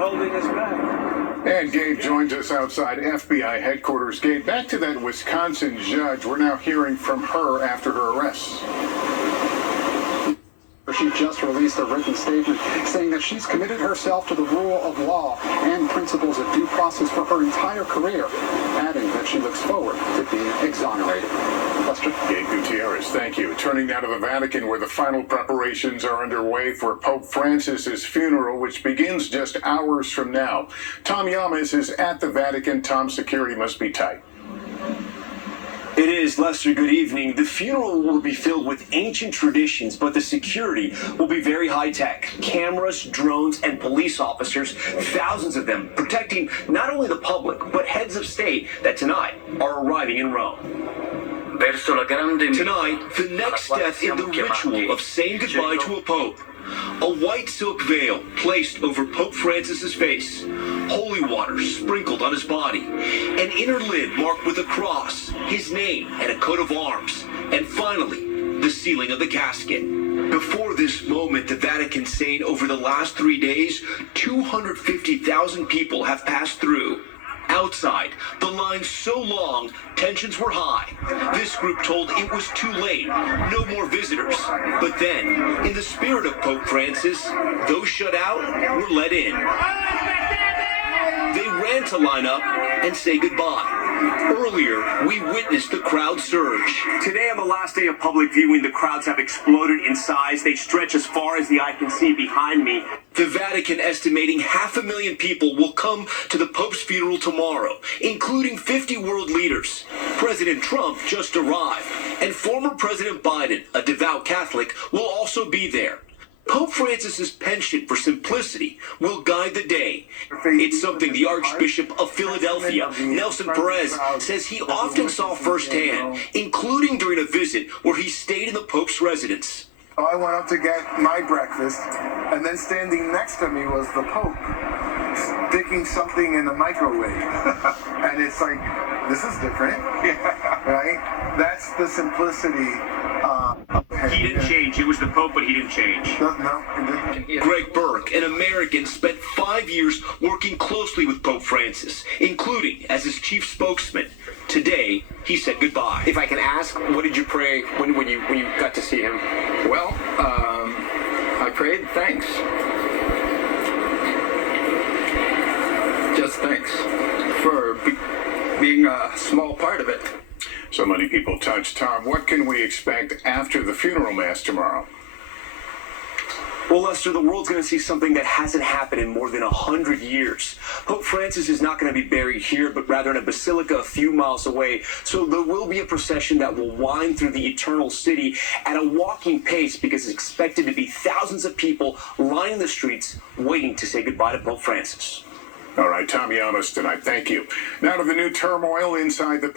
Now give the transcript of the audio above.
holding us back. And Gabe joins us outside FBI headquarters. Gabe, back to that Wisconsin judge. We're now hearing from her after her arrest. She just released a written statement saying that she's committed herself to the rule of law and principles of due process for her entire career, adding that she looks forward to being exonerated. Lester? Gabe Gutierrez, thank you. Turning now to the Vatican, where the final preparations are underway for Pope Francis's funeral, which begins just hours from now. Tom Yamas is at the Vatican. Tom, security must be tight. It is, Lester. Good evening. The funeral will be filled with ancient traditions, but the security will be very high-tech. Cameras, drones, and police officers, thousands of them, protecting not only the public, but heads of state that tonight are arriving in Rome. Tonight, the next step in the ritual of saying goodbye to a pope. A white silk veil placed over Pope Francis's face, holy water sprinkled on his body, an inner lid marked with a cross, his name, and a coat of arms, and finally, the sealing of the casket. Before this moment, the Vatican saying over the last 3 days, 250,000 people have passed through. Outside, the line so long, tensions were high. This group told it was too late, no more visitors. But then, in the spirit of Pope Francis, those shut out were let in. They ran to line up and say goodbye. Earlier, we witnessed the crowd surge. Today, on the last day of public viewing, the crowds have exploded in size. They stretch as far as the eye can see behind me. The Vatican estimating 500,000 people will come to the Pope's funeral tomorrow, including 50 world leaders. President Trump just arrived, and former President Biden, a devout Catholic, will also be there. Pope Francis's penchant for simplicity will guide the day. It's something the Archbishop of Philadelphia, Nelson Perez, says he often saw firsthand, including during a visit where he stayed in the Pope's residence. I went up to get my breakfast, and then standing next to me was the Pope, sticking something in the microwave. And it's like, this is different, right? That's the simplicity. He didn't change. He was the Pope, but he didn't change. No, he didn't. Greg Burke, an American, spent 5 years working closely with Pope Francis, including as his chief spokesman. Today, he said goodbye. If I can ask, what did you pray when you got to see him? Well, I prayed thanks. Just thanks for being a small part of it. So many people touched. Tom, what can we expect after the funeral mass tomorrow? Well, Lester, the world's going to see something that hasn't happened in more than 100 years. Pope Francis is not going to be buried here, but rather in a basilica a few miles away. So there will be a procession that will wind through the eternal city at a walking pace because it's expected to be thousands of people lining the streets waiting to say goodbye to Pope Francis. All right, Tom Yamas tonight. Thank you. Now to the new turmoil inside the